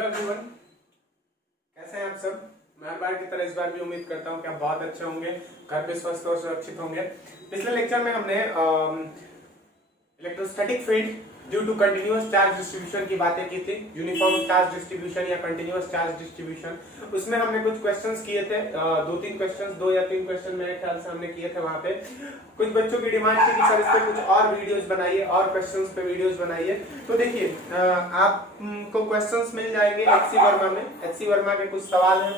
Hello everyone, कैसे हैं आप सब। मैं हर बार की तरह इस बार भी उम्मीद करता हूं कि आप बहुत अच्छे होंगे, घर पे स्वस्थ और सुरक्षित होंगे। पिछले लेक्चर में हमने electrostatic field due to continuous charge distribution की बातें की थी, यूनिफॉर्म चार्ज डिस्ट्रीब्यूशन या कंटिन्यूअस चार्ज डिस्ट्रीब्यूशन। उसमें हमने कुछ क्वेश्चंस किए थे, दो या तीन क्वेश्चन मेरे ख्याल से हमने किए थे। वहां पे कुछ बच्चों की डिमांड थी कि सर इस पे कुछ और वीडियोस बनाइए और क्वेश्चंस पे वीडियोस बनाइए। तो देखिए, आपको क्वेश्चंस मिल जाएंगे एचसी वर्मा में। एचसी वर्मा के कुछ सवाल हैं,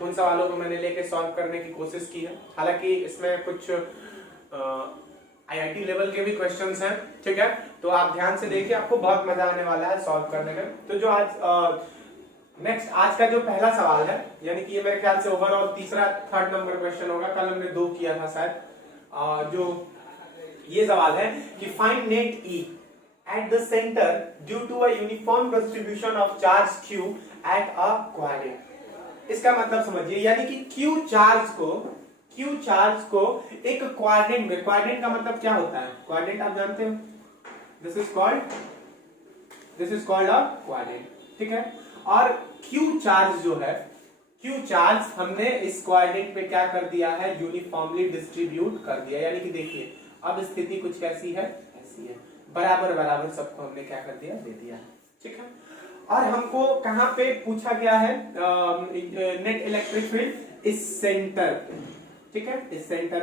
उन सवालों को मैंने लेके सॉल्व करने की कोशिश की है। हालांकि इसमें कुछ आईआईटी लेवल के भी क्वेश्चंस हैं, ठीक है। तो आप ध्यान से देखिए, आपको बहुत मजा आने वाला है सॉल्व करने में। तो जो आज का जो पहला सवाल है, यानी कि ये मेरे ख्याल से ओवरऑल थर्ड नंबर क्वेश्चन होगा। कल हमने 2 किया था शायद। जो ये सवाल है कि find net E at the centre due to a uniform distribution of charge Q at a coordinate. इसका मतलब समझिए, यानी कि क्यू चार्ज को एक कोऑर्डिनेट में, कोऑर्डिनेट का मतलब क्या होता है, कोऑर्डिनेट आप जानते हो, this is called a coordinate, ठीक है। और क्यू चार्ज जो है, क्यू चार्ज हमने इस कोऑर्डिनेट पे क्या कर दिया है, यूनिफॉर्मली डिस्ट्रीब्यूट कर दिया। यानी कि देखिए, अब स्थिति कुछ कैसी है, ऐसी है, बराबर बराबर सबको हमने क्या कर दिया, दे दिया है, ठीक है। और हमको कहां पे पूछा गया है, नेट इलेक्ट्रिक फील्ड इस सेंटर पे, ठीक है, इस सेंटर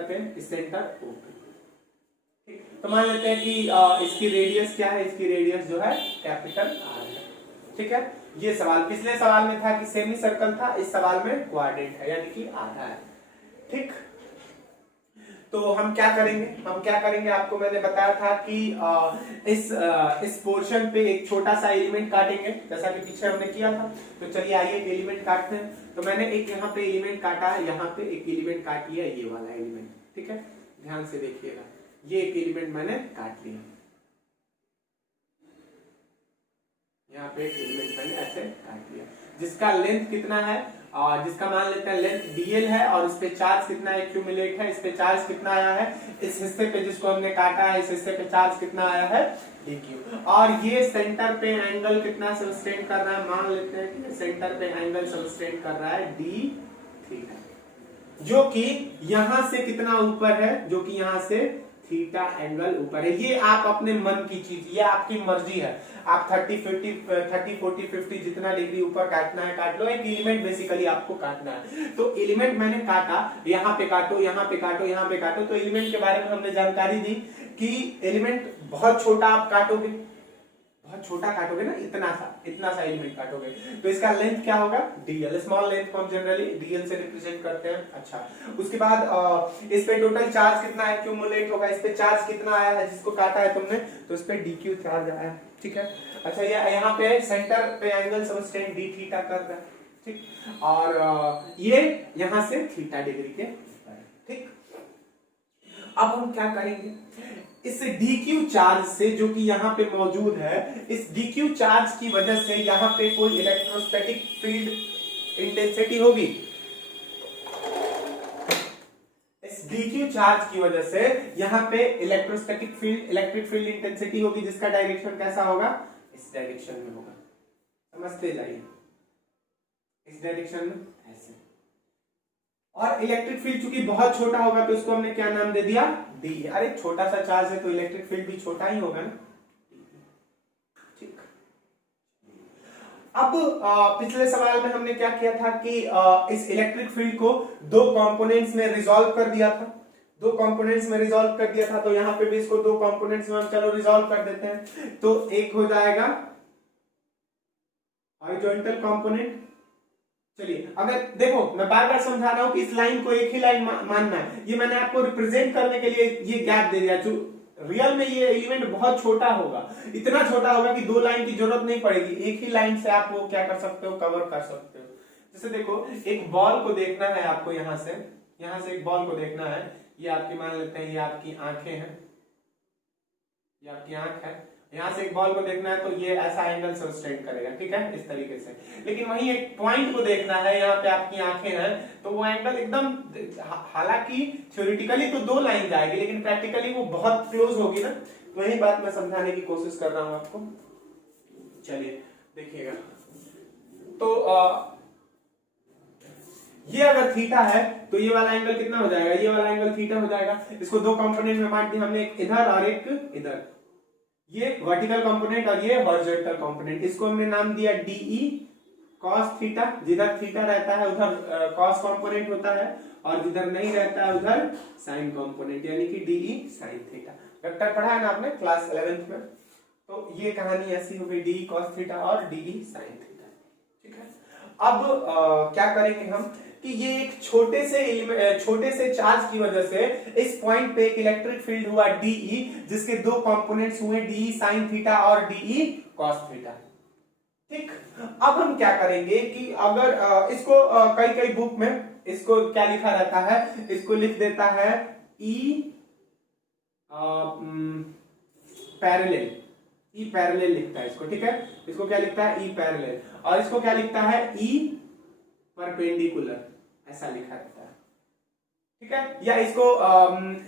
ओ पे। तो मान लेते हैं कि इसकी रेडियस क्या है, इसकी रेडियस जो है कैपिटल आर है, ठीक है। ये सवाल, पिछले सवाल में था कि सेमी सर्कल था, इस सवाल में कोऑर्डिनेट है, यानी कि आधा है, ठीक। तो हम क्या करेंगे, आपको मैंने बताया था कि इस पोर्शन पे एक छोटा सा एलिमेंट काटेंगे, जैसा कि पीछे हमने किया था। तो चलिए आइए एलिमेंट काटते हैं। तो मैंने एक यहाँ पे एलिमेंट काटा है, यहाँ पे एक एलिमेंट काट लिया, ये वाला एलिमेंट, ठीक है। ध्यान से देखिएगा, ये एक एलिमेंट मैंने काट लिया, यहाँ पे एक एलिमेंट मैंने ऐसे काट लिया, जिसका लेंथ कितना है, जिसका मान लेते हैं लेंथ dl है, और इस पे चार्ज कितना एक्यूमुलेट है, इस पे चार्ज कितना आया है, इस हिस्से पे जिसको हमने काटा है, इस हिस्से पे चार्ज कितना आया है, dq। और ये सेंटर पे एंगल कितना सब्सटेंड कर रहा है, मान लेते हैं कि सेंटर पे एंगल सब्सटेंड कर रहा है d थीटा, जो कि यहां से कितना ऊपर है, जो कि यहां से थीटा एंगल ऊपर है। ये आप अपने मन की चीज, ये आपकी मर्जी है, आप 30, 40, 50 जितना डिग्री ऊपर काटना है काट लो। एक एलिमेंट बेसिकली आपको काटना है। तो एलिमेंट मैंने काटा, यहाँ पे काटो, यहाँ पे काटो, यहाँ पे काटो। तो एलिमेंट के बारे में हमने जानकारी दी कि एलिमेंट बहुत छोटा आप काटोगे, बहुत छोटा काटोगे ना, इतना सा एलिमेंट काटोगे, तो इसका लेंथ क्या होगा, dl। स्मॉल लेंथ को हम जनरली dl से रिप्रेजेंट करते हैं। अच्छा, उसके बाद इस पे टोटल चार्ज कितना एक्यूमुलेट होगा, इस पे चार्ज कितना आया है जिसको काटा है तुमने, तो इस पे dq चार्ज आया है, ठीक है। अच्छा, ये यहाँ पे सेंटर पे एंगल सब्सटेंड d थीटा कर रहा है, ठीक। और ये यहाँ से थीटा डिग्री के ऊपर है, ठीक। अब हम क्या करेंगे, इस dq चार्ज से, जो कि यहाँ पे मौजूद है, इस dq चार्ज की वजह से यहाँ पे कोई इलेक्ट्रोस्टैटिक फील्ड इंटेंसिटी होगी। इस dq चार्ज की वजह से यहाँ पे electrostatic field, electric field intensity होगी, जिसका डायरेक्शन कैसा होगा, इस डायरेक्शन में होगा। समझते जाइए, इस डायरेक्शन में ऐसे। और इलेक्ट्रिक फील्ड चूंकि बहुत छोटा होगा, तो इसको हमने क्या नाम दे दिया, डी। अरे छोटा सा चार्ज है तो इलेक्ट्रिक फील्ड भी छोटा ही होगा ना, ठीक। अब पिछले सवाल में हमने क्या किया था कि इस इलेक्ट्रिक फील्ड को 2 कंपोनेंट्स में रिजॉल्व कर दिया था, तो यहाँ पे भी इसको 2 कंपोनेंट्स में हम चलो रिजॉल्व कर देते हैं। तो एक हो जाएगा हॉरिजॉन्टल कंपोनेंट। चलिए, अगर देखो, मैं बार बार समझा रहा हूं कि इस लाइन को एक ही लाइन मानना है। ये मैंने आपको रिप्रेजेंट करने के लिए ये गैप दे दिया, जो रियल में ये एलिमेंट बहुत छोटा होगा, इतना छोटा होगा कि 2 लाइन की जरूरत नहीं पड़ेगी, एक ही लाइन से आप वो क्या कर सकते हो, कवर कर सकते हो। जैसे देखो, एक बॉल को देखना है आपको, यहां से एक बॉल को देखना है, ये आपकी मान लेते हैं, ये आपकी आंखें हैं, ये आपकी आंख है, यहां से एक बॉल को देखना है, तो ये ऐसा एंगल सब्सटेंड करेगा, ठीक है, इस तरीके से। लेकिन वहीं एक पॉइंट को देखना है, यहाँ पे आपकी आंखें हैं, तो वो एंगल एकदम, हालांकि थ्योरेटिकली तो 2 लाइन जाएगी, लेकिन प्रैक्टिकली वो बहुत क्लोज होगी ना। तो वही बात मैं समझाने की कोशिश कर रहा हूं आपको। चलिए देखिएगा, तो ये अगर थीटा है तो ये वाला एंगल कितना हो जाएगा, ये वाला एंगल थीटा हो जाएगा। इसको दो कंपोनेंट में बांट दिया हमने, एक इधर और एक इधर, ये वर्टिकल कंपोनेंट और ये हॉरिजॉन्टल कंपोनेंट। इसको हमने नाम दिया डीई कॉस थीटा, जिधर थीटा रहता है उधर कॉस कंपोनेंट होता है और जिधर नहीं रहता है उधर साइन कंपोनेंट, यानी कि डीई साइन थीटा। वेक्टर पढ़ा है ना आपने क्लास 11th में, तो ये कहानी ऐसी हो गई, डीई कॉस थीटा और डीई साइन थीटा। ठीक है, अब क्या करेंगे हम कि ये एक छोटे से चार्ज की वजह से इस पॉइंट पे एक इलेक्ट्रिक फील्ड हुआ डीई, जिसके दो कंपोनेंट्स हुए डीई साइन थीटा और डीई कॉस थीटा। ठीक, अब हम क्या करेंगे कि अगर इसको कई बुक में इसको क्या लिखा रहता है, इसको लिख देता है ई पैरेलल लिखता है इसको। ठीक है, इसको क्या लिखता है, ई पैरेलल, और इसको क्या लिखता है, ई परपेंडिकुलर, ऐसा लिखा रहता है। ठीक है, या इसको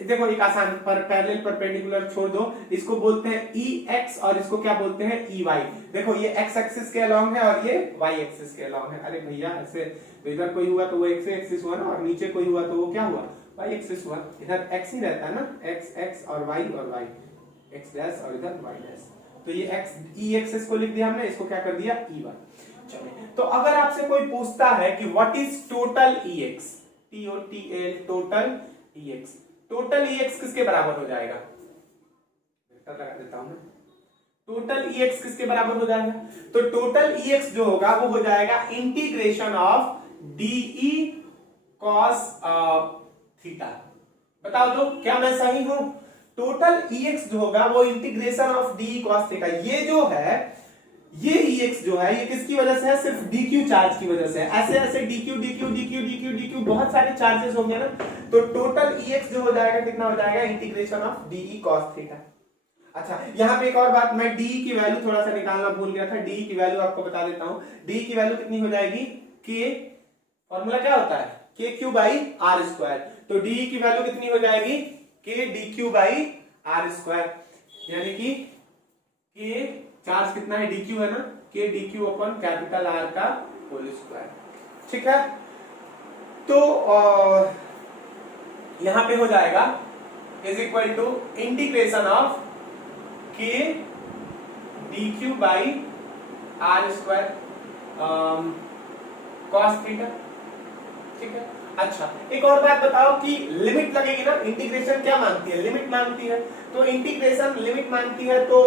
देखो एक आसान पर पैरेलल परपेंडिकुलर छोड़ दो, इसको बोलते हैं ई एक्स और इसको क्या बोलते हैं, ई वाई। देखो ये एक्स एक्सिस के अलोंग है और ये वाई एक्सिस के अलोंग है। अरे भैया ऐसे इधर कोई हुआ तो वो एक्स एक्सिस हुआ ना, और नीचे कोई हुआ तो वो क्या हुआ, वाई एक्सिस हुआ। इधर एक्स ही रहता है ना, एक्स एक्स और वाई एक्स डैश और इधर वाई डैश। तो ये एक्स ई एक्सिस को लिख दिया हमने, इसको क्या कर दिया, ई वाई। चलिए, तो अगर आपसे कोई पूछता है कि what is total E x, TOTL total EX, total EX किसके बराबर हो जाएगा, वेक्टर लगा देता हूं मैं, टोटल EX किसके बराबर हो जाएगा, तो टोटल EX जो होगा वो हो जाएगा integration of DE cos theta. बताओ तो क्या मैं सही हूं, टोटल EX जो होगा वो integration of DE cos theta. ये जो है ये EX जो है ये किसकी वजह से है, सिर्फ DQ चार्ज की वजह से। ऐसे ऐसे DQ DQ DQ DQ DQ बहुत सारे चार्जेस होंगे ना, तो टोटल EX जो हो जाएगा कितना हो जाएगा, integration of DE cos theta. अच्छा, यहाँ पे एक और बात, मैं DE की वैल्यू थोड़ा सा निकालना भूल गया था, DE की वैल्यू आपको बता देता हूं। DE की वैल्यू कितनी हो जाएगी, K, फॉर्मूला क्या होता है, KQ बाई आर स्क्वायर। तो DE की वैल्यू कितनी हो जाएगी, K DQ by are square, यानी कि K चार्ज कितना है, DQ है ना, K DQ अपन कैपिटल R का होल स्क्वायर। ठीक है, तो यहां पे हो जाएगा is equal to integration of K DQ by R square cos theta. ठीक है, अच्छा एक और बात बताओ कि लिमिट लगेगी ना, इंटीग्रेशन क्या मांगती है, लिमिट मांगती है। तो इंटीग्रेशन लिमिट मांगती है, तो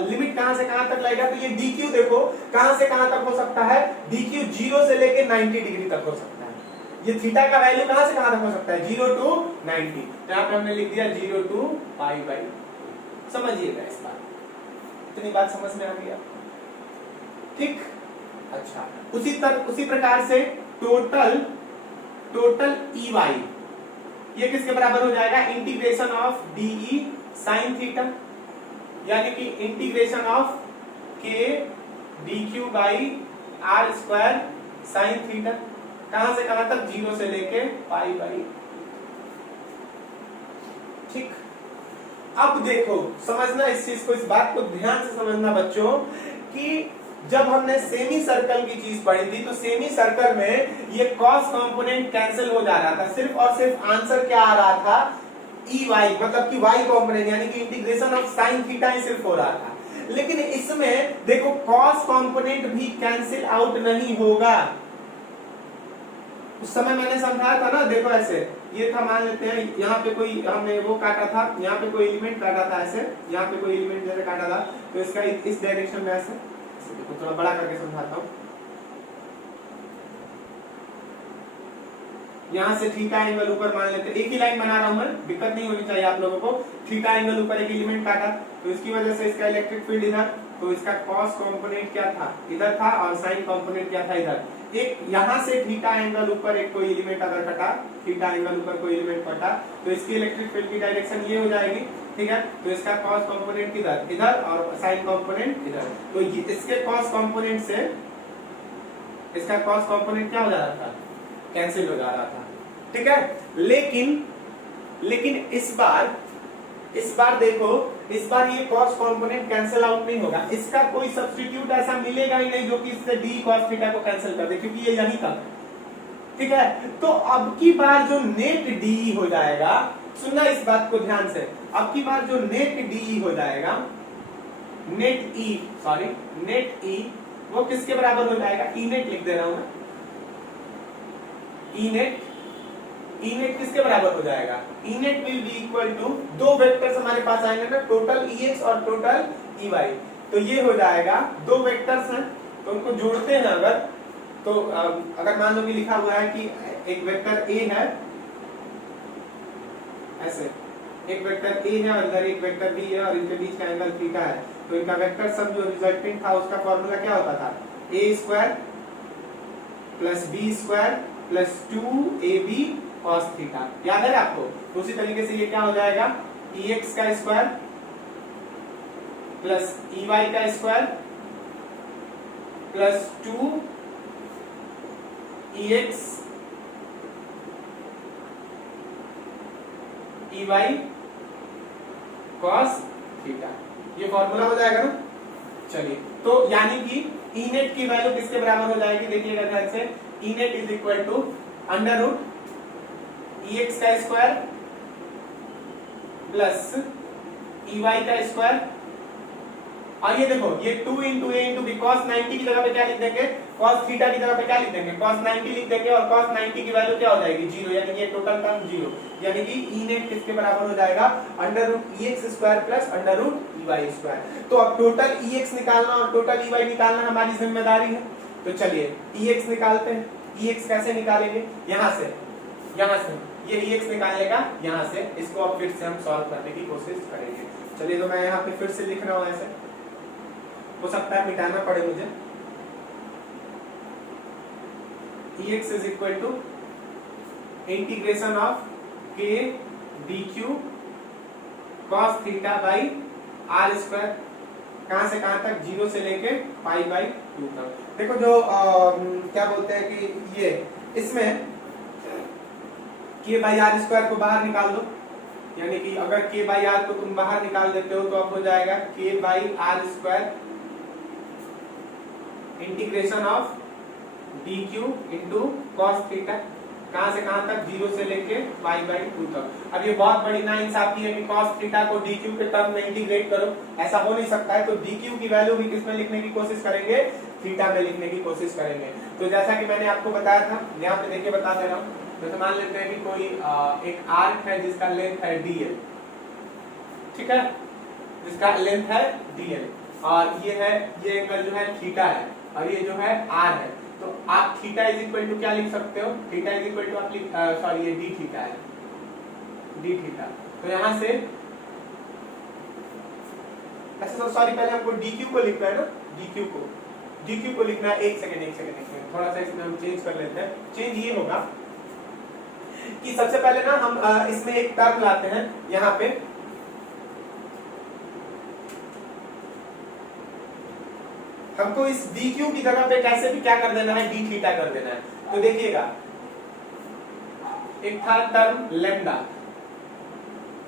लिमिट कहां से कहां तक लगेगा, तो ये DQ देखो कहां से कहां तक हो सकता है, DQ 0 से लेके 90 डिग्री तक हो सकता है। ये थीटा का वैल्यू कहां से कहां तक हो सकता है, 0 to 90। यहां पे हमने लिख दिया 0 to पाई बाई। समझिएगा इस बात, इतनी बात समझ में आ गई आपको। ठीक, अच्छा उसी प्रकार से टोटल EY ये किसके बराबर हो जाएगा, integration of DE sine theta, यानी कि integration of K DQ by are square sine theta. कहां से कहां तक, 0 से लेके पाई बाई। ठीक, अब देखो समझना इस चीज को, इस बात को ध्यान से समझना बच्चों, कि जब हमने सेमी सर्कल की चीज पढ़ी थी तो सेमी सर्कल में ये कॉस कंपोनेंट कैंसिल हो जा रहा था, सिर्फ और सिर्फ आंसर क्या आ रहा था, EY, मतलब कि Y कंपोनेंट यानी कि इंटीग्रेशन ऑफ साइन थीटा ही सिर्फ हो रहा था। लेकिन इसमें देखो कॉस कंपोनेंट भी कैंसिल आउट नहीं होगा। उस समय मैंने समझाया था ना, देखो ऐसे ये था, मान लेते हैं यहाँ पे कोई हमने वो काटा था, यहाँ पे कोई एलिमेंट काटा था ऐसे, यहाँ पे कोई एलिमेंट जैसे काटा था, तो इसका इस डायरेक्शन में ऐसे, देखो थोड़ा बड़ा करके समझाता हूँ। यहां से थीटा एंगल ऊपर मान लेते, एक ही लाइन बना रहा हूं मैं, दिक्कत नहीं होनी चाहिए आप लोगों को। थीटा एंगल ऊपर एक एलिमेंट काटा, तो इसकी वजह से इसका इलेक्ट्रिक फील्ड इधर, तो इसका कॉस कंपोनेंट क्या था, इधर था, और साइन कंपोनेंट क्या था, इधर। एक यहां से थीटा एंगल ऊपर एक कोई एलिमेंट अगर कटा, थीटा एंगल ऊपर कोई एलिमेंट कटा, तो इसकी इलेक्ट्रिक फील्ड की डायरेक्शन ये हो जाएगी। ठीक है, तो इसका कॉस कंपोनेंट किधर, इधर, और साइन कंपोनेंट इधर। तो इसके कॉस कंपोनेंट से इसका कॉस कंपोनेंट क्या हो जा रहा था, कैंसिल हो जा रहा था। ठीक है, लेकिन इस बार देखो इस बार ये cos कंपोनेंट कैंसिल आउट नहीं होगा, इसका कोई सब्स्टिट्यूट ऐसा मिलेगा ही नहीं जो कि इससे d cos थीटा को कैंसिल कर दे, क्योंकि ये यहीं तक, ठीक है। तो अब की बार जो नेट डी हो जाएगा, सुनना इस बात को ध्यान से, अब की बार जो नेट डी हो जाएगा, नेट ई वो किसके बराबर हो जाएगा, ई नेट लिख दे रहा हूं मैं, ई नेट किसके बराबर हो जाएगा, E net will be equal to, दो वेक्टर्स हमारे पास आएंगे ना, टोटल ई एक्स और टोटल ई वाई, तो ये हो जाएगा, दो वेक्टर्स हैं तो उनको जोड़ते हैं अगर, तो अगर मान लो कि लिखा हुआ है कि एक वेक्टर ए है ऐसे, एक वेक्टर ए है और इधर एक वेक्टर बी है और इनके बीच का एंगल थीटा है, तो इनका वेक्टर सब जो रिजल्टेंट था उसका फॉर्मूला क्या होता था, A square plus B square plus 2ab cos theta, याद है आपको। तो उसी तरीके से ये क्या हो जाएगा, ex का स्क्वायर प्लस ey का square plus 2ex ey cos theta, ये फॉर्मूला हो जाएगा ना। चलिए, तो यानी कि ई नेट की वैल्यू किसके बराबर हो जाएगी, देखिएगा ध्यान से, E net is equal to under root X का स्क्वायर प्लस ey का स्क्वायर, और ये देखो ये 2 into A into B, cos 90 की जगह पे क्या लिख देंगे, cos थीटा की जगह पे क्या लिख देंगे, cos 90 लिख देंगे, और cos 90 की वैल्यू क्या हो जाएगी, 0, यानी कि ये टोटल टर्म 0, यानी कि ई नेट किसके बराबर हो जाएगा, under root X square plus under root ey square. तो अब टोटल एक्स निकालना और टोटल ey निकालना हमारी जिम्मेदारी है, तो चलिए एक्स निकालते हैं। एक्स कैसे निकालेंगे, यहाँ से ये एक्स निकालने का, यहाँ से इसको अब फिर से हम सॉल्व करने की कोशिश करेंगे। चलिए, तो मैं यहाँ पे फिर से लिख रहा हूँ, ऐसे हो सकता है मिटाना पड़े मुझे। ex is equal to integration of k dq cos theta by r square, कहां से कहां तक, 0 से लेके पाई बाई 2 तक। देखो जो क्या बोलते हैं कि ये इसमें k बाई आर स्क्वायर को बाहर निकाल दो, यानी कि अगर k बाई आर को तुम बाहर निकाल देते हो तो अब हो जाएगा k by are square integration of dq into cos theta, कहां से कहां तक, 0 से लेके पाई बाई 2 तक। अब ये बहुत बड़ी नाइंसाफी है कि cos थीटा को dq के टर्म में इंटीग्रेट करो, ऐसा हो नहीं सकता है, तो dq की वैल्यू भी किसमें लिखने की कोशिश करेंगे, थीटा में लिखने की कोशिश करेंगे। तो जैसा कि मैंने आपको बताया था, यहाँ पे देखिए बता दे रहा हूँ, तो मान लेते हैं कि कोई एक आर्क है जिसका लेंथ है dl, ठीक है, जिसका लेंथ है dl, और ये एंगल जो है थीटा है, और ये जो है r है, तो आप थीटा इज इक्वल टू क्या लिख सकते हो, थीटा इज इक्वल टू आप सॉरी ये डी थीटा है, डी थीटा, तो यहां से अच्छा सॉरी पहले हमको dq को लिखना है ना, dq को लिखना है, एक सेकंड थोड़ा सा इसमें हम चेंज कर लेते हैं। चेंज ये होगा कि सबसे पहले ना हम इसमें एक टर्म लाते हैं, यहाँ पे हमको इस dq की जगह पे कैसे भी क्या कर देना है, d थीटा कर देना है। तो देखिएगा एक था term lambda,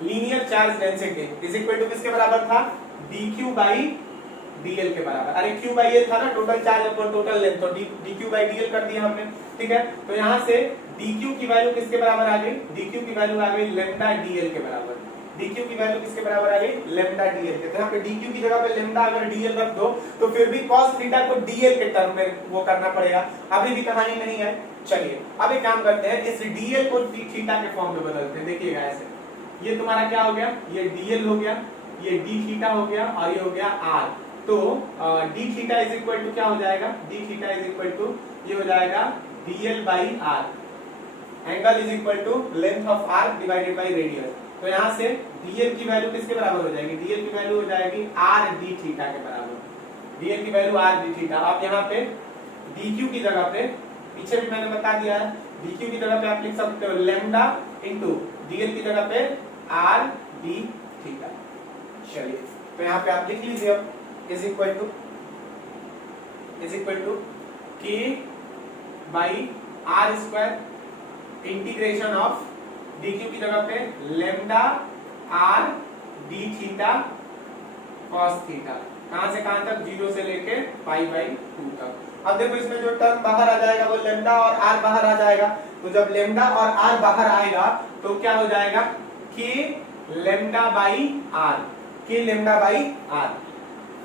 linear charge density is equal to किसके बराबर था, dq बाई dl के बराबर, अरे q बाई l था ना, total charge upon total length, तो dq बाई dl कर दिया हमने, ठीक है। तो यहाँ से dq की वैल्यू किसके बराबर आ गई, dq की वैल्यू आ गई लेम्डा dl के बराबर, dq की वैल्यू किसके बराबर आ गई, लेम्डा dl के। तो यहाँ पे dq की जगह पे लेम्डा अगर dl रख दो तो फिर भी cos थीटा को dl के टर्म में वो करना पड़ेगा, अभी भी कहानी नहीं है। चलिए अब एक काम करते हैं, इस dl को थीटा के फॉर्म में बदलते हैं। देखिएगा ऐसे, ये तुम्हारा क्या हो गया, ये dl हो गया, ये d थीटा हो गया, और ये हो गया r। तो d theta is equal to क्या हो जाएगा, d theta is equal to ये हो जाएगा dl by r, angle is equal to length of r divided by radius. तो यहाँ से dl की वैल्यू किसके बराबर हो जाएगी, dl की वैल्यू हो जाएगी r d थीटा के बराबर, dl की वैल्यू r d थीटा। आप यहाँ पे dq की जगह पे, पीछे भी मैंने बता दिया है, dq की जगह पे आप लिख सकते हो लेम्डा इंटू dl की जगह पे r d थीटा। चलिए तो यहाँ पे आप लिख लीजिए, अब is equal to k by are square integration of dq की जगह पे lambda r d theta cos theta. कहां से कहां तक? 0 से लेके π/2 तक। अब देखो इसमें जो टर्म बाहर आ जाएगा वो लैम्डा और r बाहर आ जाएगा। तो जब लैम्डा और r बाहर आएगा तो क्या हो जाएगा? k λ/r, k λ/r।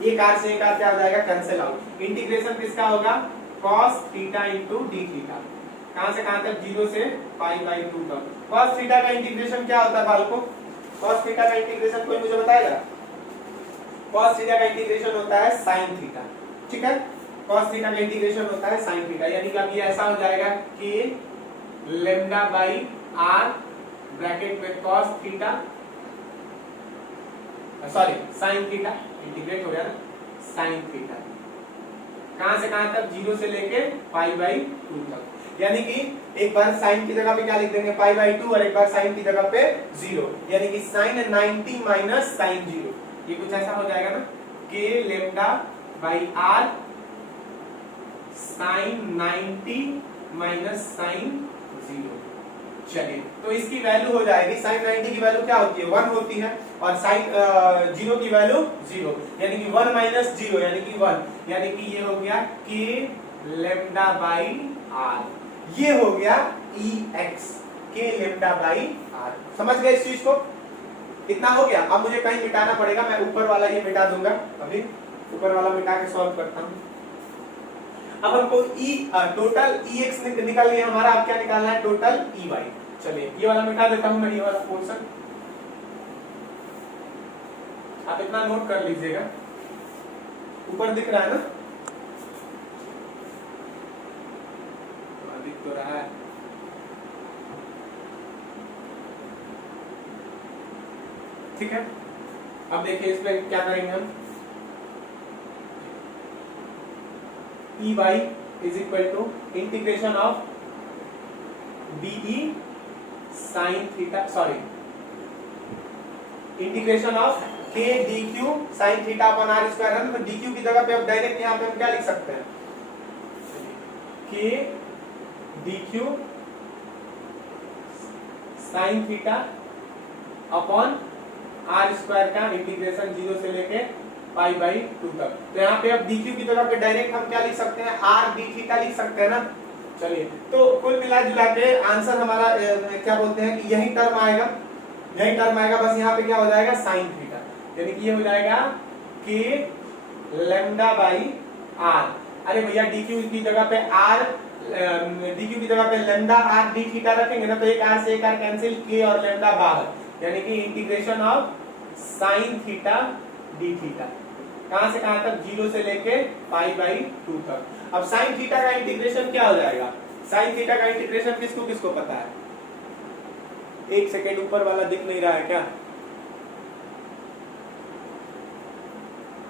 एक r से एक r क्या हो जाएगा? Cancel out. इंटीग्रेशन किसका होगा? cos theta into D theta. कहां से कहां तक? 0 से π/2 तक। cos थीटा का इंटीग्रेशन क्या होता है बालकों? cos थीटा का इंटीग्रेशन कोई मुझे बताएगा? cos थीटा का इंटीग्रेशन होता है sin थीटा। ठीक है, cos थीटा का इंटीग्रेशन होता है sin थीटा। यानी कि अब ये ऐसा हो जाएगा कि λ/r ब्रैकेट में cos theta, sorry sin theta, integrate हो गया ना, sin थीटा। कहां से कहां तक? 0 से लेके π/2 तक। यानी कि एक बार sin की जगह पे क्या लिख देंगे? π/2 और एक बार sin की जगह पे 0। यानी कि sin 90 माइनस sin 0। ये कुछ ऐसा हो जाएगा ना, k λ/r sin 90 minus sin 0। चलिए, तो इसकी वैल्यू हो जाएगी, sin 90 की वैल्यू क्या होती है? 1 होती है, और sin 0 की वैल्यू 0, यानी कि 1 माइनस 0 यानी कि 1। यानी कि ये हो गया k λ/r, ये हो गया ex, k λ/r। समझ गए इस चीज को? इतना हो गया। अब मुझे कहीं मिटाना पड़ेगा, मैं ऊपर वाला ये मिटा दूंगा। अभी ऊपर वाला मिटा के सॉल्व करता हूं। अब हमको टोटल ex निकल गया हमारा। अब क्या निकालना है? Total ey। चलिए ये वाला मिटा देता हूं मैं, ये वाला पोर्शन आप इतना नोट कर लीजिएगा। ऊपर दिख रहा है ना? दिख तो रहा है। ठीक है, अब देखिए इस पे क्या करेंगे हम? Ey is equal to integration of dE sin theta, sorry integration of k dq sin theta अपन r स्क्वायर है ना। तो dq की जगह पे अब डायरेक्ट यहाँ पे हम क्या लिख सकते हैं? k dq sin theta upon r square का इंटीग्रेशन 0 से लेके π/2 तक। तो यहाँ पे अब dq की जगह पे डायरेक्ट हम क्या लिख सकते हैं? r d थीटा लिख सकते हैं ना। चलिए, तो कुल मिला जुला के आंसर हमारा क्या बोलते हैं कि यही टर्म आएगा, यही टर्म आएगा। बस यहाँ पे क्या हो जाएगा? sin थीटा, यानी कि ये हो जाएगा k λ/r। अरे भैया dq की जगह पे r, dq की जगह पे लैम्डा r d थीटा रखेंगे ना, तो एक r से एक r कैंसिल, k और लैम्डा बाहर, यानी कि integration of sin theta d theta. कहां से कहां तक? 0 से लेके π/2 तक। अब sin थीटा का इंटीग्रेशन क्या हो जाएगा? sin थीटा का इंटीग्रेशन किसको किसको पता है? एक सेकेंड, ऊपर वाला दिख नहीं रहा है क्या?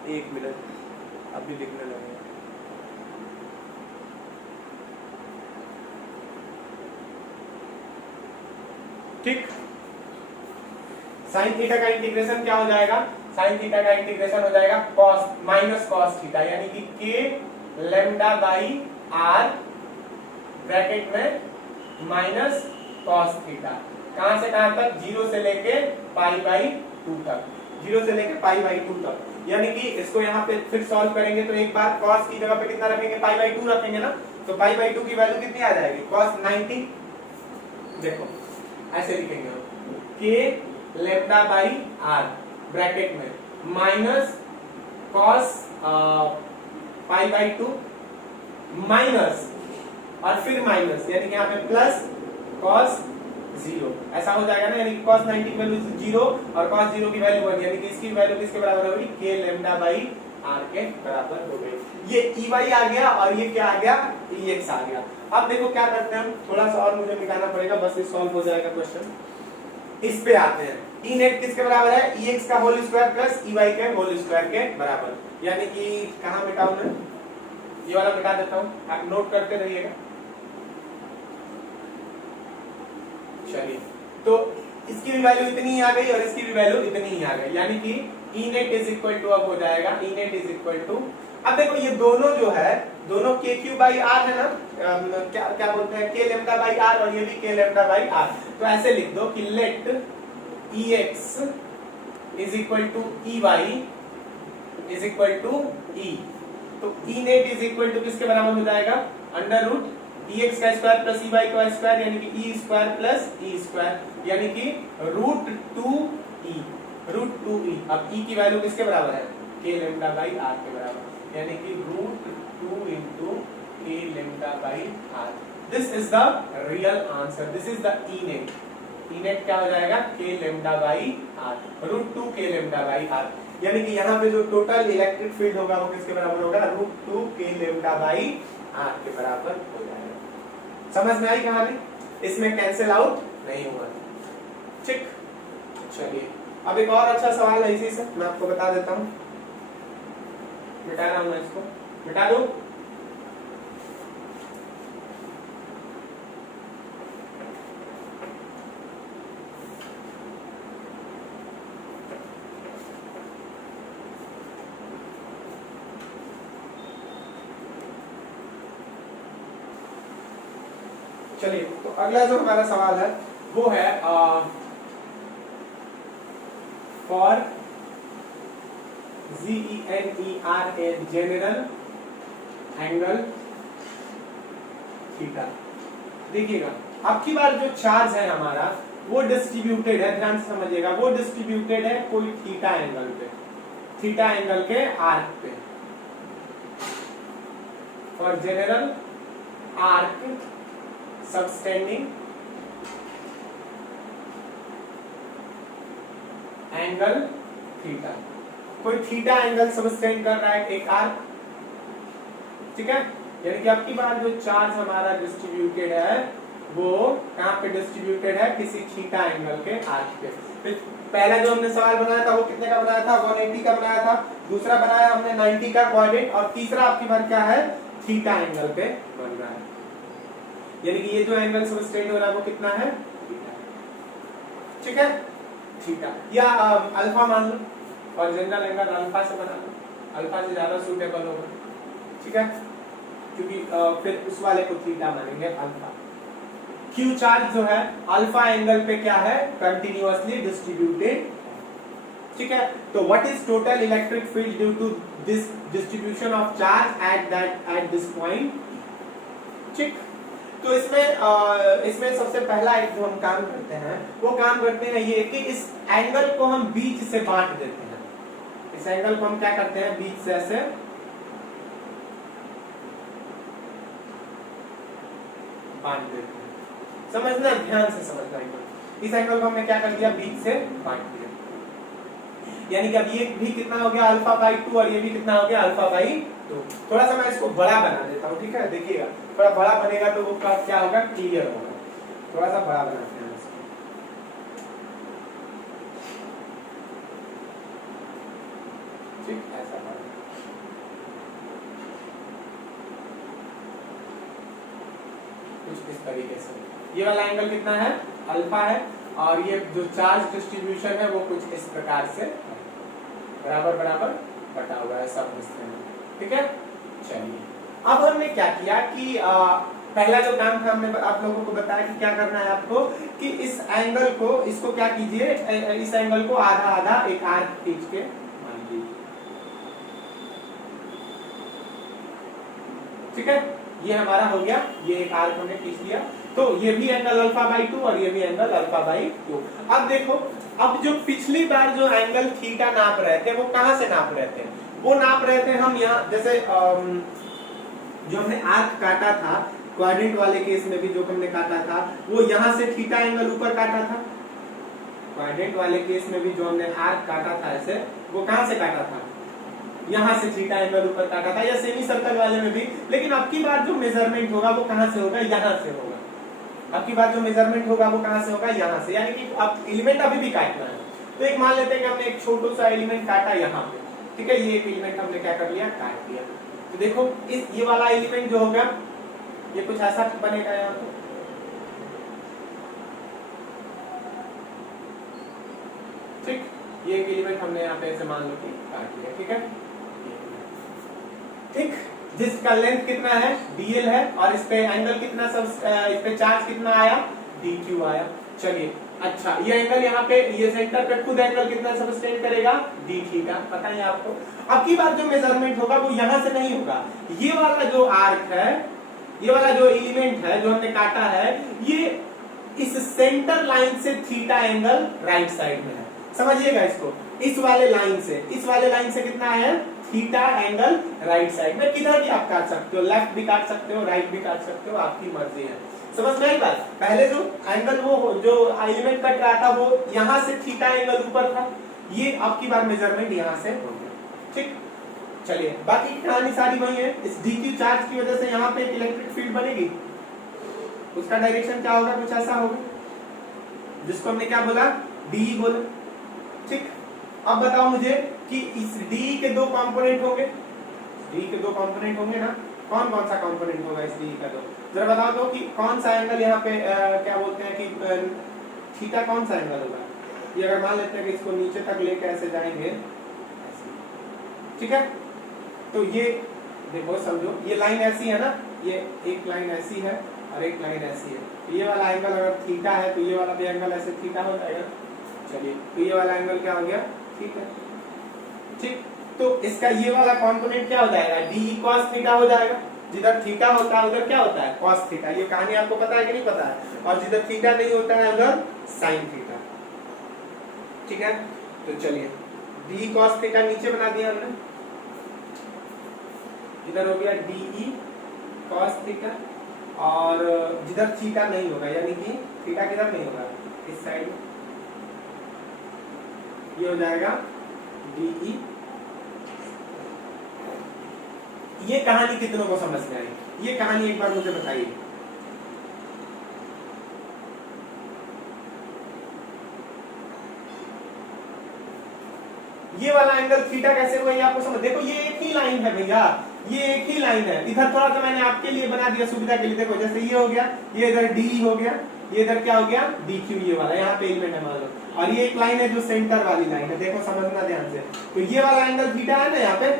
एक मिनट, अभी दिखने लगेगा। ठीक, sin थीटा का इंटीग्रेशन क्या हो जाएगा? sin थीटा का इंटीग्रेशन हो जाएगा cos माइनस cos थीटा, यानी कि k λ/r ब्रैकेट में माइनस cos थीटा। कहां से कहां तक? 0 से लेके π/2 तक, 0 से लेके π/2 तक। यानी कि इसको यहाँ पे फिर सॉल्व करेंगे तो एक बार cos की जगह पे कितना रखेंगे? π/2 रखेंगे ना। तो π/2 की वैल्यू कितनी आ जाएगी? cos 90। देखो ऐसे लिखेंगे हम, k λ/r ब्रैकेट में माइनस cos π/2 माइनस और फिर माइनस, यानी कि यहाँ पे प्लस cos 0। ऐसा हो जाएगा ना, यानी कि cos 90 की वैल्यू 0 और cos 0 की वैल्यू 1, यानी कि इसकी वैल्यू किसके बराबर होगी? k λ/r के बराबर हो गई। ये ey आ गया और ये क्या आ गया? ex आ गया। अब देखो क्या करते हैं हम, थोड़ा सा और मुझे मिटाना पड़ेगा, बस ये सॉल्व हो जाएगा क्वेश्चन। इस पे आते हैं। ई नेट किसके बराबर है? ex का होल स्क्वायर प्लस ey के होल स्क्वायर के बराबर। यानी कि कहां मिटाऊं मैं? ये वाला मिटा देता हूं, आप नोट करते रहिएगा। चलिए, तो इसकी भी वैल्यू इतनी ही आ गई और इसकी भी वैल्यू इतनी ही आ गई, यानी कि E net is equal to अब हो जाएगा E net is equal to, अब देखो ये दोनों जो है दोनों k3/r है ना, क्या बोलते हैं k λ/r और ये भी k λ/r। तो ऐसे लिख दो कि let ex is equal to ey is equal to E. तो E net is equal to किसके बराबर हो जाएगा, अंडर रूट ई एक्स का स्क्वायर प्लस ई वाई का स्क्वायर यानी कि E square plus E square यानी कि रूट 2 ई। अब ई की वैल्यू किसके बराबर है, के लेम्डा बाई आर के बराबर यानी कि root 2 into K lambda by R. This is the real answer, this is the E net. E net क्या हो जाएगा, के लेम्डा बाई आर, रूट 2 के लेम्डा बाई आर यानी कि यहाँ पे जो टोटल इलेक्ट्रिक फील्ड होगा वो किसके बराबर होगा, रूट 2 के लेम्डा बाई आर के बराबर हो जाएगा। समझ में आई कहानी, इसमें कैंसिल आउट नहीं हुआ। ठीक, चलिए अब एक और अच्छा सवाल है इसी से, मैं आपको बता देता हूँ। मिटा रहा हूं मैं इसको, मिटा दूं। चलिए तो अगला जो हमारा सवाल है वो है for GENERA general angle theta. देखिएगा अब की बार जो चार्ज है हमारा वो डिस्ट्रीब्यूटेड है, ध्यान से समझिएगा, वो डिस्ट्रीब्यूटेड है कोई थीटा एंगल पे, थीटा एंगल के आर्क पे। For general arc subtending angle theta, कोई थीटा एंगल सबटेंड कर रहा है एक आर्क, ठीक है। यानी कि अब की बार जो चार्ज हमारा डिस्ट्रीब्यूटेड है वो कहां पे डिस्ट्रीब्यूटेड है, किसी थीटा एंगल के आर्क पे। फिर पहला जो हमने सवाल बनाया था वो कितने का बनाया था, 180 का बनाया था। दूसरा बनाया हमने 90 का क्वाड्रेंट, और तीसरा आपकी बार क्या है, थीटा एंगल पे बन रहा है। यानी कि ये जो एंगल सबटेंड हो रहा है वो कितना है, ठीक है, थीटा या अल्फा मान लो, और जनरल एंगल अल्फा से बना लो, अल्फा से ज्यादा सूटेबल होगा, ठीक है, क्योंकि फिर उस वाले को थीटा मानेंगे अल्फा। क्यू चार्ज जो है अल्फा एंगल पे क्या है, कंटिन्यूअसली डिस्ट्रीब्यूटेड, ठीक है। तो what is total electric field due to this distribution of charge at this point, ठीक। तो इसमें सबसे पहला एक जो हम काम करते हैं वो काम करते हैं ये कि इस एंगल को हम बीच से बांट देते हैं। इस एंगल को हम क्या करते हैं, बीच से ऐसे बांट देते हैं। समझना, ध्यान से समझना। इस एंगल को हमने क्या कर दिया, बीच से बांट दिया। यानी कि अब ये भी कितना हो गया, अल्फा बाई 2, और ये भी कितना हो गया, अल्फा बाई 2। थोड़ा सा मैं इसको बड़ा बना देता हूँ, ठीक है। देखिएगा थोड़ा बड़ा बनेगा तो वो क्या होगा, क्लियर होगा। थोड़ा सा बड़ा बनाते हैं इसको, ठीक, ऐसा बड़ा। कुछ इस तरीके से ये वाला एंगल कितना है, अल्फा है, और ये जो चार्ज डिस्ट्रीब्यूशन है वो कुछ इस प्रकार से बराबर बराबर बटा हुआ है सब हिस्से में, ठीक है। चलिए अब हमने क्या किया कि पहला जो काम था हमने आप लोगों को बताया कि क्या करना है आपको, कि इस एंगल को, इसको क्या कीजिए, इस एंगल को आधा आधा एक आर्क खींच के मान लीजिए, ठीक है। ये हमारा हो गया, ये एक आर्क हमने खींच लिया। तो ये भी एंगल अल्फा बाई 2 और ये भी एंगल अल्फा बाई 2। अब देखो, अब जो पिछली बार जो एंगल थीटा नाप रहे थे वो कहां से नाप रहे थे, वो नाप रहे थे हम यहाँ, जैसे जो हमने आर्क काटा था क्वाड्रेंट वाले केस में भी जो हमने काटा था वो यहाँ से थीटा एंगल ऊपर काटा था। क्वाड्रेंट वाले केस में भी जो हमने आर्क काटा था ऐसे, वो कहां से काटा था, यहाँ से थीटा एंगल ऊपर काटा था, या सेमी सर्कल वाले में भी। लेकिन अब की बार जो मेजरमेंट होगा वो कहां से होगा, यहाँ से होगा। अब की बार जो मेजरमेंट होगा वो कहां से होगा, यहाँ से। यानी कि अब एलिमेंट अभी भी काटना है। तो एक मान लेते हैं कि हमने एक छोटा सा एलिमेंट काटा यहाँ पे, ठीक है। ये एक एलिमेंट हमने क्या कर लिया, काट दिया। तो देखो इस ये वाला एलिमेंट जो होगा ये कुछ ऐसा बनेगा यहाँ पे, ठीक। ये एक एलिमेंट हमने यहाँ पे ऐसे मान लो कि काट लिया, ठीक है, ठीक। जिसका लेंथ कितना है, dl है, और इस पे एंगल कितना, सब इस पे चार्ज कितना आया, dq आया। चलिए अच्छा, ये एंगल यहाँ पे, ये सेंटर पे खुद एंगल कितना सब्सटेंड करेगा, डी थीटा, पता है आपको। अब की बार जो मेजरमेंट होगा वो यहाँ से नहीं होगा, ये वाला जो आर्क है, ये वाला जो एलिमेंट है जो हमने काटा है, ये इस सेंटर लाइन से थीटा एंगल राइट साइड में है, समझिएगा इसको। इस वाले लाइन से कितना है, थीटा एंगल राइट साइड में। किधर भी आप काट सकते हो, लेफ्ट भी काट सकते हो, राइट भी काट सकते हो, आपकी मर्जी है। समझ में आई बात। पहले जो एंगल वो जो एलिमेंट कट रहा था वो यहाँ से थीटा एंगल ऊपर था, ये अब की बार मेजरमेंट यहाँ से हो गया, ठीक। चलिए, बाकी कहानी सारी वही है। इस डीक्यू चार्ज की वजह से यहाँ पे एक इलेक्ट्रिक फील्ड बनेगी, उसका डायरेक्शन क्या होगा, कुछ ऐसा होगा, जिसको हमने क्या बोला, डी बोला, ठीक। अब बताओ मुझे कि इस डी के दो कंपोनेंट होंगे, डी के दो कंपोनेंट होंगे ना, कौन कौन सा कंपोनेंट होगा इस डी का, दो जरा बताओ तो कि कौन सा एंगल यहाँ पे क्या बोलते हैं कि थीटा कौन सा एंगल होगा। ये अगर मान लेते हैं कि इसको नीचे तक लेके ऐसे जाएंगे, ठीक है, तो ये देखो समझो, ये लाइन ऐसी है ना, ये एक लाइन ऐसी है और एक लाइन ऐसी है, तो ये वाला एंगल अगर थीटा है तो ये वाला भी एंगल ऐसे थीटा हो जाएगा। चलिए, तो ये वाला एंगल क्या हो गया, ठीक है, ठीक। तो इसका ये वाला कंपोनेंट क्या हो जाएगा, डी cos थीटा हो जाएगा। जिधर थीटा होता है उधर क्या होता है, cos थीटा। ये कहानी आपको पता है कि नहीं पता है। और जिधर थीटा नहीं होता है उधर sin थीटा, ठीक है। तो चलिए, डी cos थीटा नीचे बना दिया हमने, इधर हो गया डी cos थीटा, और जिधर थीटा नहीं होगा यानी कि थीटा किधर नहीं होगा, इस साइड में, ये हो जाएगा डी। ये कहानी कितनों को समझ में आई, ये कहानी एक बार मुझे बताइए। ये वाला एंगल थीटा कैसे हुआ ये आपको समझ, देखो ये एक ही लाइन है भैया, ये एक ही लाइन है। इधर थोड़ा सा मैंने आपके लिए बना दिया सुविधा के लिए, देखो जैसे ये हो गया, ये इधर डी हो गया, ये इधर क्या हो गया, डी क्यू, ये वाला यहाँ पे एलिमेंट है मान लो, और ये एक लाइन है जो सेंटर वाली लाइन है, देखो समझना ध्यान से। तो ये वाला एंगल थीटा है ना, यहाँ पे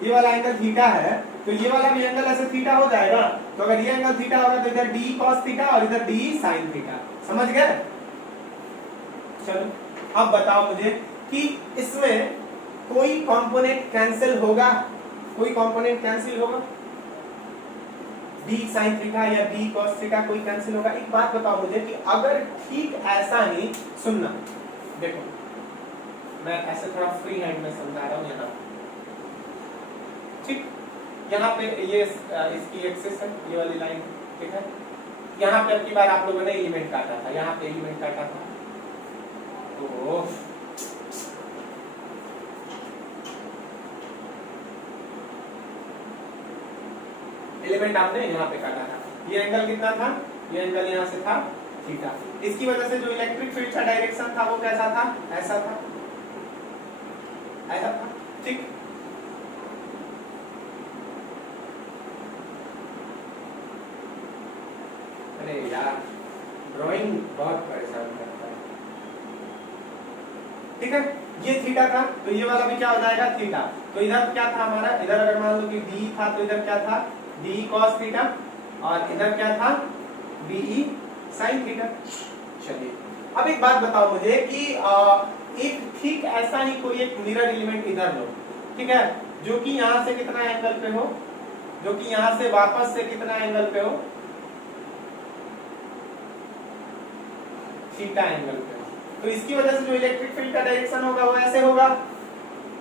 ये वाला एंगल थीटा है, तो ये वाला भी एंगल ऐसे थीटा हो जाएगा। तो अगर ये एंगल थीटा होगा तो इधर डी cos थीटा और इधर डी sin थीटा, समझ गए। चलो, अब बताओ मुझे कि इसमें कोई कंपोनेंट कैंसिल होगा, कोई कंपोनेंट कैंसिल होगा, डी sin थीटा या डी cos थीटा कोई कैंसिल होगा। एक बात बताओ मुझे कि अगर ठीक ऐसा ही, सुनना, देखो मैं ऐसे थोड़ा फ्री हैंड में समझा रहा हूं यहाँ, ठीक। यहाँ पे ये इसकी एक्सिस है, ये वाली लाइन, ठीक है। यहाँ पे अब की बार आप लोगों ने एलिमेंट काटा था, यहाँ पे एलिमेंट काटा था, तो एलिमेंट आपने यहाँ पे काटा था, ये एंगल कितना था, ये एंगल यहाँ से था थीटा। इसकी वजह से जो इलेक्ट्रिक फील्ड का डायरेक्शन था वो कैसा था, ऐसा था, ऐसा था, ठीक। अरे यार, ड्राइंग बहुत परेशान करता है, ठीक है। ये थीटा था, तो ये वाला भी क्या हो जाएगा, थीटा। तो इधर क्या था हमारा, इधर अगर मान लो कि डी था तो इधर क्या था, डी cos थीटा, और इधर क्या था, डी sin थीटा। चलिए, अब एक बात बताओ मुझे कि एक ठीक ऐसा ही कोई एक मिरर एलिमेंट इधर लो, ठीक है, जो कि यहां से कितना एंगल पे हो, जो कि यहां से वापस से कितना एंगल पे हो, थीटा एंगल पे। तो इसकी वजह से जो इलेक्ट्रिक फील्ड का डायरेक्शन होगा वो ऐसे होगा।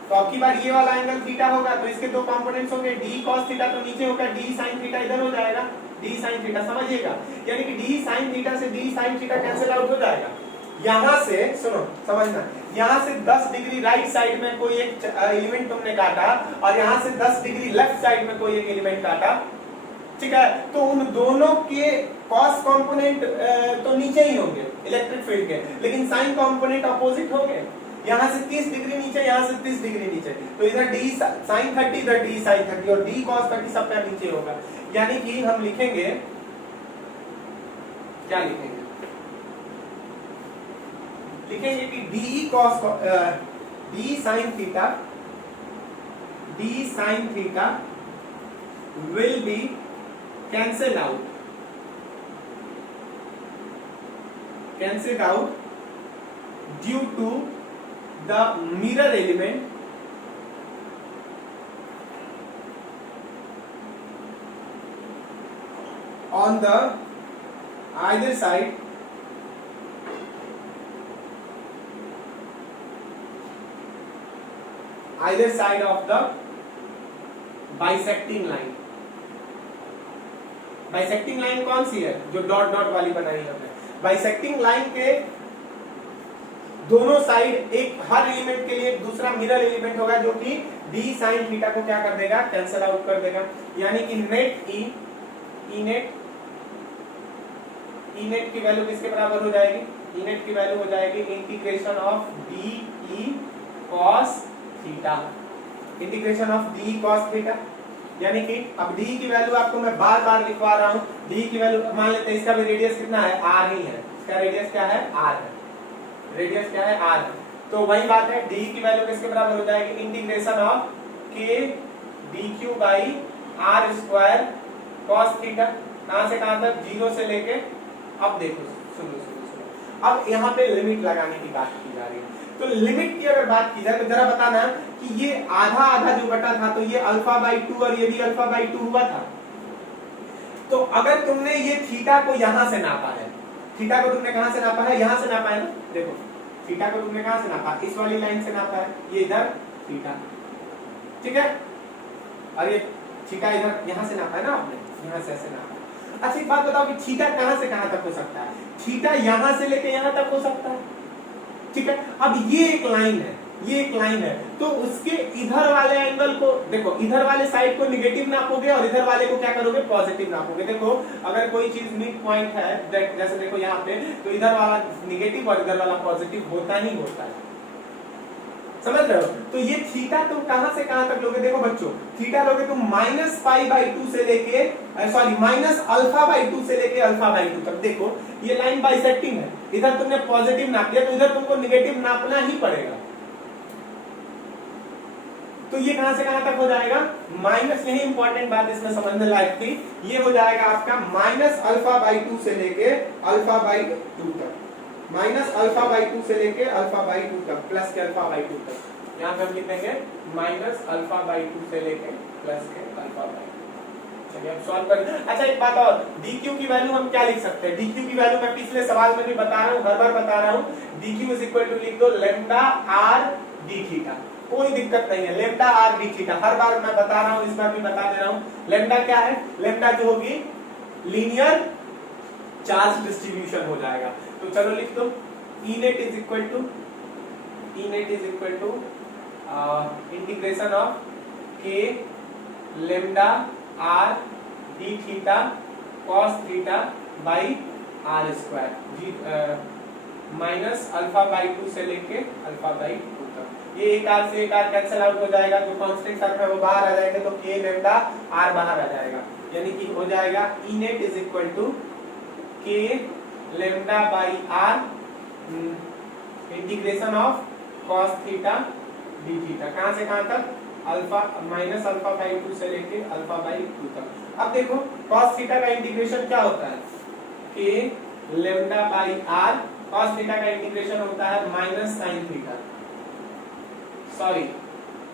तो अब की बार ये वाला एंगल थीटा होगा, तो इसके दो कंपोनेंट्स होंगे, डी cos थीटा तो नीचे होगा, डी sin थीटा इधर हो जाएगा, डी sin थीटा, समझिएगा। यानी कि डी sin थीटा से D sin theta cancel out हो जाएगा। यहां से सुनो, समझना, यहां से 10 डिग्री राइट साइड में कोई एक एलिमेंट तुमने काटा, और यहां से 10 डिग्री लेफ्ट साइड में कोई एक एलिमेंट काटा, ठीक है। तो उन दोनों के cos कंपोनेंट तो नीचे ही होंगे इलेक्ट्रिक फील्ड के, लेकिन साइन कंपोनेंट अपोजिट होंगे। यहाँ से 30 डिग्री नीचे, यहाँ से 30 डिग्री नीचे, तो इधर डी sin 30, इधर डी sin 30, और डी cos 30 सब पे नीचे होगा। यानी कि हम लिखेंगे, क्या लिखेंगे, लिखेंगे कि D cos D sin theta, D sin theta will be cancelled out due to the mirror element on the either side of the bisecting line. Bisecting line कौन सी है? जो डॉट डॉट वाली बनाई हमने। बाइसेक्टिंग लाइन के दोनों side एक हर एलिमेंट के लिए एक दूसरा मिरर एलिमेंट होगा जो कि d sin थीटा को क्या कर देगा? कैंसिल आउट कर देगा। यानी कि नेट ई नेट की वैल्यू किसके बराबर हो जाएगी? ई नेट की वैल्यू हो जाएगी integration of D E cos theta, integration of D cos theta. यानी कि अब डी की वैल्यू आपको मैं बार बार लिखवा रहा हूं। डी की वैल्यू मान लेते हैं इसका भी रेडियस कितना है? आर ही है। इसका रेडियस क्या है? आर है। रेडियस क्या है? आर है। तो वही बात है, डी की वैल्यू किसके बराबर हो जाएगी? Integration of k d q by are square cos theta. कहां से कहां तक? 0 से लेके, अब देखो सुनो, अब यहाँ पे लिमिट लगाने की बात की जा रही है। तो लिमिट की अगर बात की जाए तो जरा बताना कि ये आधा आधा जो बटा था तो ये अल्फा बाई 2 और ये भी अल्फा बाई 2 हुआ था। तो अगर तुमने ये थीटा को यहां से नापा है, थीटा को तुमने कहां से नापा है? यहां से नापा है ना। देखो थीटा को तुमने कहां से नापा? इस वाली लाइन से नापा है। ये इधर थीटा, ठीक है, और ये थीटा इधर यहां से नापा है ना आपने, यहां से ऐसे नापा। अच्छा एक बात बताओ कि थीटा कहां से कहां तक हो सकता है? थीटा यहां से लेके यहां तक हो सकता है, ठीक है। अब ये एक लाइन है, ये एक लाइन है, तो उसके इधर वाले एंगल को देखो, इधर वाले साइड को निगेटिव नापोगे और इधर वाले को क्या करोगे? पॉजिटिव नापोगे। देखो अगर कोई चीज मिड पॉइंट है, जैसे देखो यहाँ पे, तो इधर वाला निगेटिव और इधर वाला पॉजिटिव होता ही होता है, समझ रहे हो? तो ये थीटा तुम कहां से कहां तक लोगे? देखो बच्चों, थीटा लोगे तुम माइनस पाई बाई 2 से लेके, सॉरी माइनस अल्फा बाई 2 से लेके अल्फा बाई 2 तक। देखो ये लाइन बाइसेक्टिंग है, इधर तुमने पॉजिटिव नाप लिया तो इधर तुमको निगेटिव नापना ही पड़ेगा। तो ये कहां से कहां तक हो जाएगा? माइनस, यही इंपॉर्टेंट बात इसमें समझने लायक थी, ये हो जाएगा आपका माइनस अल्फा बाई 2 से लेके अल्फा बाई 2 तक, माइनस अल्फा बाई 2 से लेके अल्फा बाई 2 तक, प्लस के अल्फा बाई 2 तक। यहाँ पे हम लिखेंगे माइनस अल्फा बाई 2 से लेके प्लस के अल्फा बाई 2। चलिए अब सॉल्व करें। अच्छा एक बात और, dq की वैल्यू हम क्या लिख सकते हैं? dq की वैल्यू मैं पिछले सवाल में भी बता रहा हूँ, हर बार बता रहा हूँ, dq इज इक्वल टू लिख दो लेम्डा आर डी थीटा, कोई दिक्कत नहीं है। लेम्डा आर डी थीटा हर बार मैं बता रहा हूँ, इस बार भी बता दे रहा हूँ। लेम्डा क्या है? लेम्डा जो होगी लीनियर चार्ज डिस्ट्रीब्यूशन हो जाएगा। तो चलो लिख दो, E net is equal to integration of k lambda r d theta cos theta by r square minus alpha by 2 से लेके अल्फा बाई 2 तक। ये एक आर से एक आर कैंसिल आउट हो जाएगा, जो कांस्टेंट टर्म है वो बाहर आ जाएंगे, तो k लेम्डा r बाहर आ जाएगा। यानी कि हो जाएगा E net is equal to k lambda by r integration of cos theta d theta, कहां से कहां तक? अल्फा माइनस अल्फा बाई 2 से लेके अल्फा बाई 2 तक। अब देखो cos थीटा का इंटीग्रेशन क्या होता है? k lambda by r, cos theta का इंटीग्रेशन होता है minus sine theta, sorry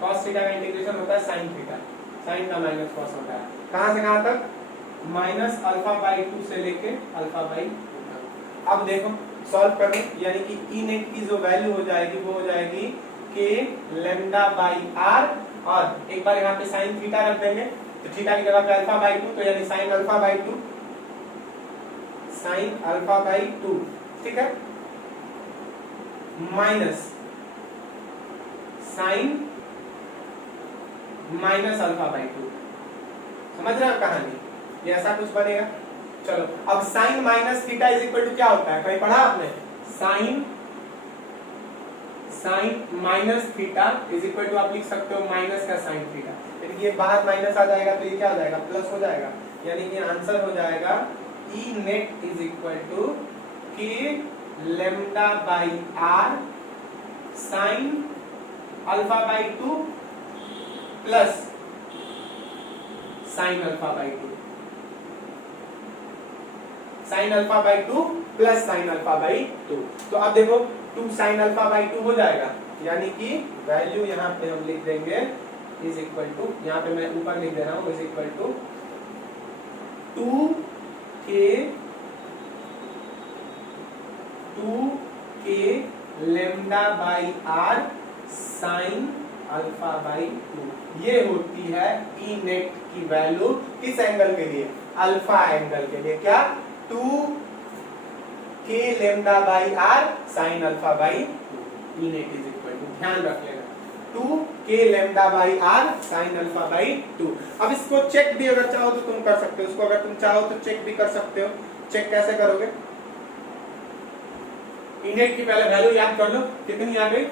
cos theta का इंटीग्रेशन होता है साइन थीटा, साइन का माइनस cos होता है। कहां से कहां तक? माइनस अल्फा बाई 2 से लेके अल्फा बाई 2 तक। अब देखो सॉल्व करो, यानी कि ई नेट की जो वैल्यू हो जाएगी वो हो जाएगी के लेम्डा बाई आर, और एक बार यहाँ पे साइन थीटा रख देंगे, तो थीटा की जगह पे अल्फा बाई 2, तो यानी sine alpha by 2, sine alpha by 2, ठीक है, minus sine minus alpha by 2। समझ रहे हो कहानी? ये ऐसा कुछ बनेगा। चलो अब sine minus theta is equal to क्या होता है? कहीं पढ़ा आपने? Sine minus theta is equal to आप लिख सकते हो माइनस का साइन थीटा, यानी कि ये बाहर माइनस आ जाएगा तो ये क्या हो जाएगा? प्लस हो जाएगा। यानी कि आंसर हो जाएगा E net is equal to k lambda by r sine alpha by 2 plus sine alpha by 2, sine alpha by 2 plus sine alpha by 2। तो अब देखो 2 साइन अल्फा बाई 2 हो जाएगा, यानी कि वैल्यू यहाँ पे हम लिख देंगे इज इक्वल टू, यहाँ पे मैं ऊपर लिख दे रहा हूँ, is equal to 2k lambda by r sine alpha by 2। ये होती है ई नेट की वैल्यू किस एंगल के लिए, अल्फा एंगल के लिए। क्या 2k lambda by r sine alpha by 2 E net is equal to, ध्यान रख लेना 2k lambda by r sine alpha by 2। अब इसको चेक भी अगर चाहो तो तुम कर सकते हो, इसको अगर तुम चाहो तो चेक भी कर सकते हो। चेक कैसे करोगे, ई नेट की पहले वैल्यू याद कर लो कितनी आ गई,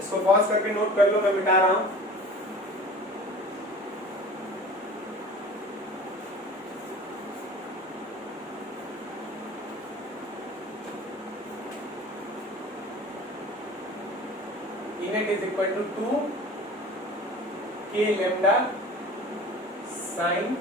इसको पॉज करके नोट कर लो, मैं मिटा रहा हूं। E net is equal to 2k lambda sine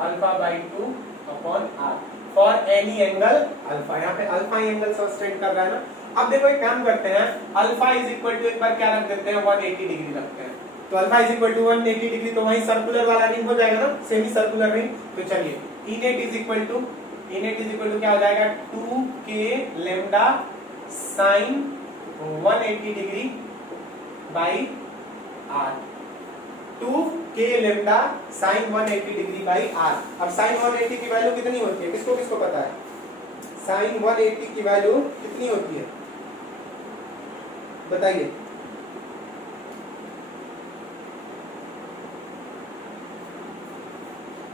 alpha by 2 upon r for any angle alpha. यहाँ पे अल्फा एंगल सब्सटेंड कर रहा है ना। अब देखो एक काम करते हैं, अल्फा इज इक्वल टू एक बार क्या रख देते हैं 180 डिग्री रखते हैं, तो alpha is equal to 180 degree, तो वही सर्कुलर वाला रिंग हो जाएगा ना, सेमी सर्कुलर रिंग। तो चलिए E net is equal to क्या हो जाएगा 2k lambda sine 180 degree by r, 2k lambda sine 180 degree by r. अब साइन 180 की वैल्यू कितनी होती है, किसको किसको पता है, साइन 180 की वैल्यू कितनी होती है बताइए।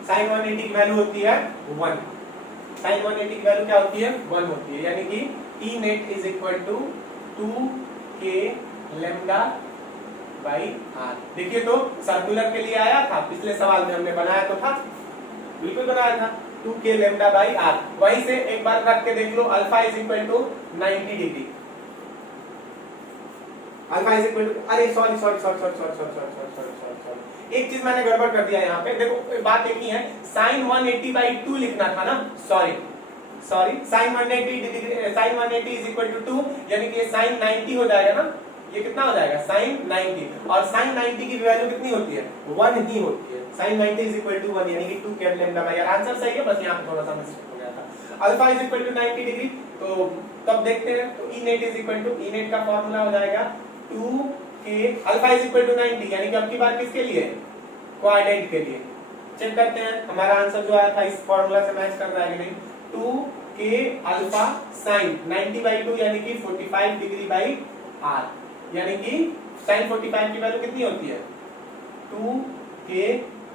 साइन 180 की वैल्यू होती है 1, साइन 180 की वैल्यू क्या होती है 1 होती है, यानी कि E net is equal to 2k lambda by r. देखिए तो सर्कुलर के लिए आया था, पिछले सवाल में हमने बनाया तो था, बिल्कुल बनाया था 2k लेमडा बाई आर। वहीं से एक बार रख के देख लो, alpha is equal to 90 degree, alpha is equal to, अरे सॉरी, एक चीज मैंने गड़बड़ कर दिया यहाँ पे। देखो बात एक ही है, साइन 180 बाई 2 लिखना था ना, sorry sine 180 degree, sine 180 is equal to 2, यानी कि साइन 90 हो जाएगा ना, ये कितना हो जाएगा साइन 90, और साइन 90 की वैल्यू कितनी होती है 1 ही होती है, साइन 90 इज इक्वल टू 1, यानी कि 2k lambda by are. Answer सही है, बस यहाँ पे थोड़ा सा मिस्टेक हो गया था। Alpha is equal to 90 degree, तो तब देखते हैं, तो E net is equal to, E net का फॉर्मूला हो जाएगा 2k, alpha is equal to 90, यानी कि अब की बार किसके लिए, क्वाड्रेंट के लिए। चेक करते हैं हमारा आंसर जो आया था इस फॉर्मूला से मैच कर रहा है कि नहीं। 2k अल्फा साइन 90 बाई 2 यानी कि 45 डिग्री बाई आर, यानी कि साइन 45 की वैल्यू कितनी होती है 2k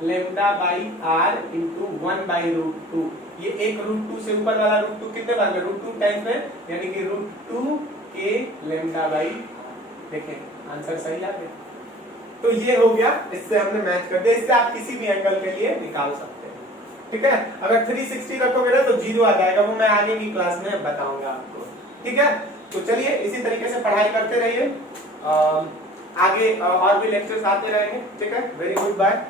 lambda by r into 1 by root 2। ये एक रूट 2 से ऊपर वाला रूट 2 कितने बार में रूट 2 टाइम्स में, यानी कि root 2k lambda by r. देखें आंसर सही आ गया। तो ये हो गया, इससे हमने मैच कर दिया, इससे आप किसी भी एंगल के लिए निकाल सकते हैं। ठीक है, अगर 360 रखोगे ना तो 0 आ जाएगा, वो मैं आगे की क्लास में बताऊंगा आपको। ठीक है, तो चलिए इसी तरीके से पढ़ाई करते रहिए, आगे और भी लेक्चर्स आते रहेंगे। ठीक है, वेरी गुड, बाय।